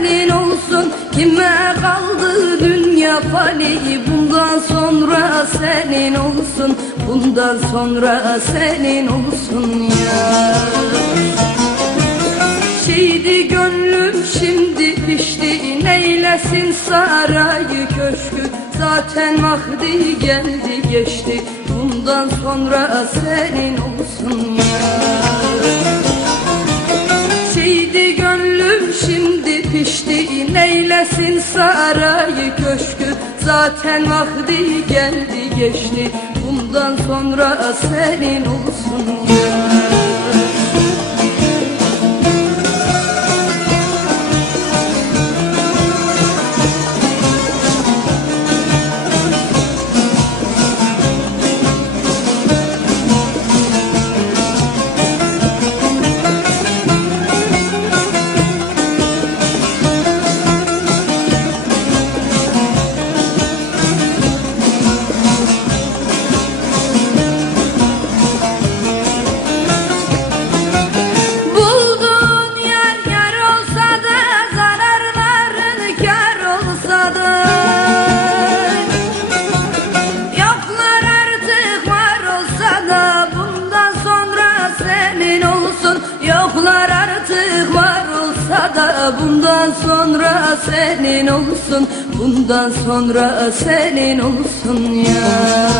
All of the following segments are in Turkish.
senin olsun. Kime kaldı dünya fani Bundan sonra senin olsun. Bundan sonra senin olsun ya. Şeydi gönlüm şimdi pişti Neylesin sarayı köşkü? Zaten vakti geldi geçti. Bundan sonra senin olsun ya pişti Neylesin sarayı köşkü? Zaten vakti geldi geçti. Bundan sonra senin olsun bundan sonra senin olsun Bundan sonra senin olsun ya.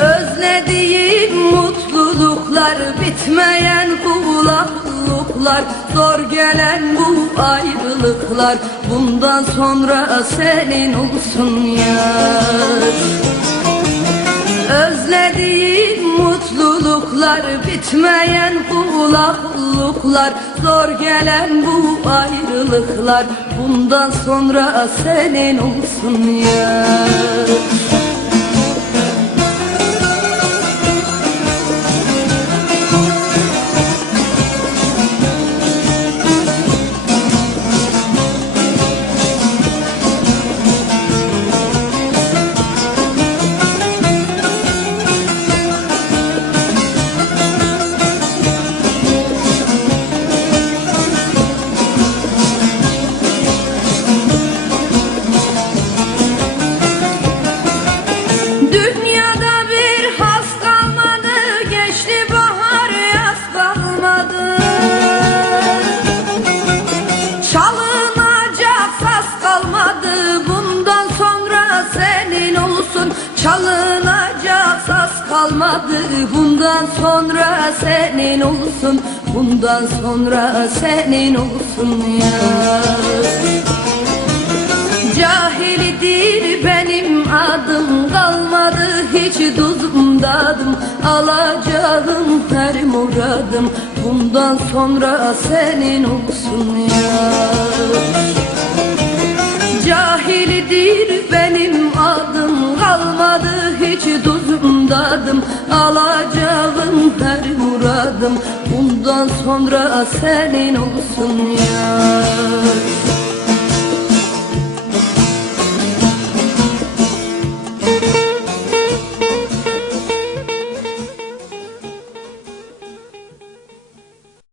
Özlediğim mutluluklar bitmeyen kulaklıklar Zor gelen bu ayrılıklar Bundan sonra senin olsun ya. Özlediğim mutluluklar bitmeyen kulaklıklar Zor gelen bu ayrılıklar. Bundan sonra senin olsun ya kalmadı. Bundan sonra senin olsun. Bundan sonra senin olsun ya. Cahilidir benim adım. Kalmadı hiç tuzum dadım. Alacağım her muradım. Bundan sonra senin olsun ya. Cahilidir benim adım. Kalmadı hiç tuzum dadım Alacağım her muradım. Bundan sonra senin olsun ya